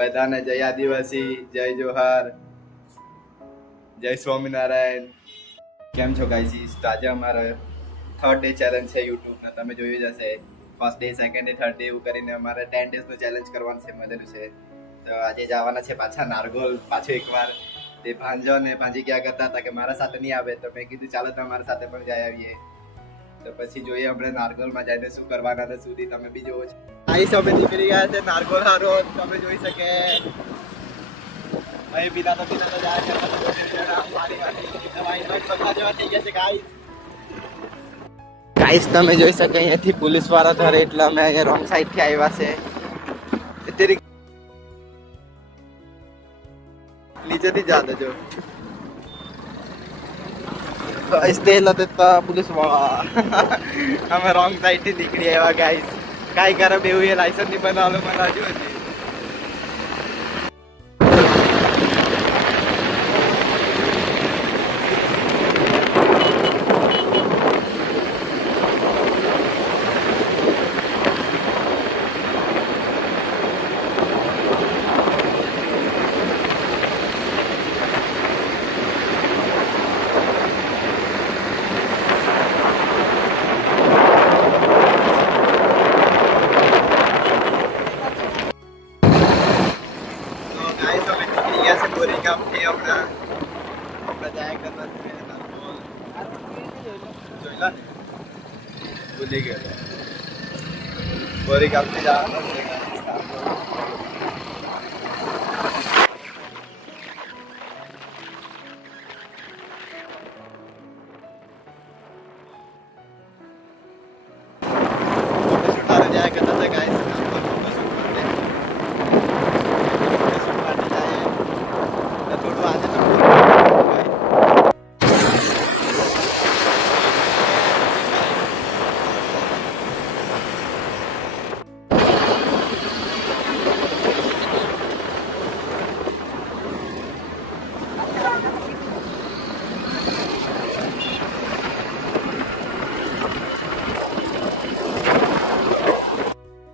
બધાને જય આદિવાસી, જય જોહાર, જય સ્વામિનારાયણ. કેમ છો ગાઈઝ? તો આજે અમારો 3rd ડે ચેલેન્જ છે યુટ્યુબના. તમે જોયું જ હશે. First day, second day, third day એવું કરીને અમારે 10 ડેઝનું ચેલેન્જ કરવાનું છે, મળેલું છે. તો આજે જવાના છે પાછા નારગોલ. પાછો એકવાર તે ભાંજો ને ભાંજી ક્યાં કરતા હતા કે મારા સાથે નહીં આવે, તો મેં કીધું ચાલો તમારા સાથે પણ જઈ આવીએ. તો પછી જોઈએ આપણે નારગોલમાં જઈને શું કરવાના ને સુધી તમે બી જોવો છો. આઈસ અમે નીકળી ગયા છે નારગોલ હારો. તમે જોઈ શકે અહીં બિના તો જાય ગાઈસ. તમે જોઈ શકે અહીંયાથી પોલીસ વાળા ધરે એટલે અમે અહીંયા રોંગ સાઈડ થી આવ્યા છે. તેરી નીચેથી જાતે જો તેલ હતા પોલીસ વાળા. અમે રોંગ સાઈડ થી નીકળી આવ્યા ગાઈસ. કાંઈ કરે એવું એ લાયસન્સ નહીં બનાવેલું મને હજુ હતી. ભૂલી ગયો બોરી કાપથી જવાનું છે. જાયા કરતા હતા ગાઈસ. થોડું આજે તો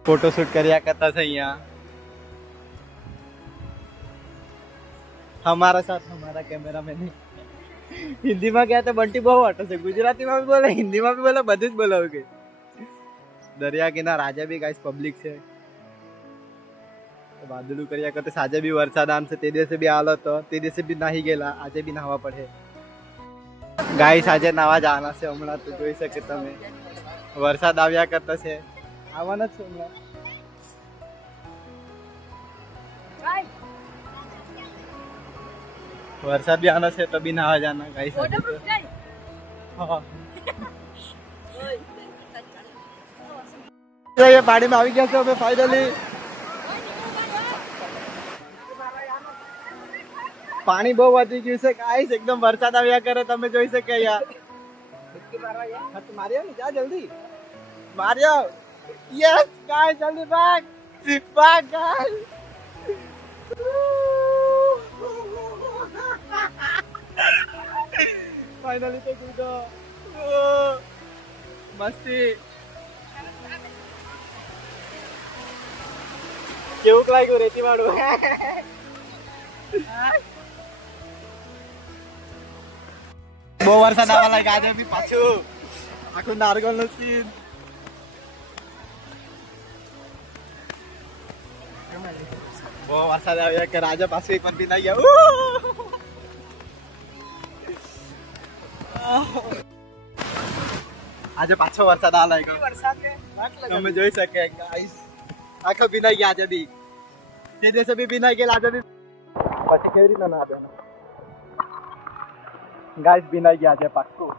फोटोशूट કર્યા કરતા છે અહીંયા. हमारा साथ हमारा कैमरामैन हिंदी में क्या तो बंटी बहु ऑटो से गुजराती में भी बोले, हिंदी में भी बोले, બધું જ બોલાવું કે. દરિયા કિનારે આજે બી ગાઈસ પબ્લિક છે. વાદળું કર્યા કરતા આજે બી વરસાદ આમ છે. તે દિવસે બી આલો તો તે દિવસે બી નાહી ગયેલા. આજે બી નાહવા પડે ગાઈસ. આજે નાવા જવાના છે હમણાં. તો જોઈ શકે તમે વરસાદ આવ્યા કરતા છે. આવવાના જ છે હમણાં. वरसाद भी आना से तभी नहा जाना गाइस. ये पानी में આવી ગયા છે અમે ફાઇનલી. પાણી બહુ વધી ગયું છે ગાઈસ. એકદમ વરસાદ આવ્યા કરે. તમે જોઈ શકે યાર. માર્યો ને જા જલ્દી માર્યો. યસ ગાઈસ જલ્દી ભાગ ભાગ ગાઈસ. फाइनली तो कूदो. मस्ती કેવું લાગ્યું રેતી વાળું? બહુ વરસાદ આવવા લાગ્યો આજે બી. પાછું આખું નારગોલ નો સીન. બહુ વરસાદ આવ્યા કે રાજા પાછું એક પણ પીના ગયા. આજે પાછો વરસાદ આ લાગ્યો. તમે જોઈ શકે ગાઈસ. આખા ભીનાઈ ગયા આજે બી. તે દિવસે બી ભીનાઈ ગયેલા. આજે બી પછી કેવી રીતના ના ગાઈસ ભીનાઈ ગયા આજે પાક્કું.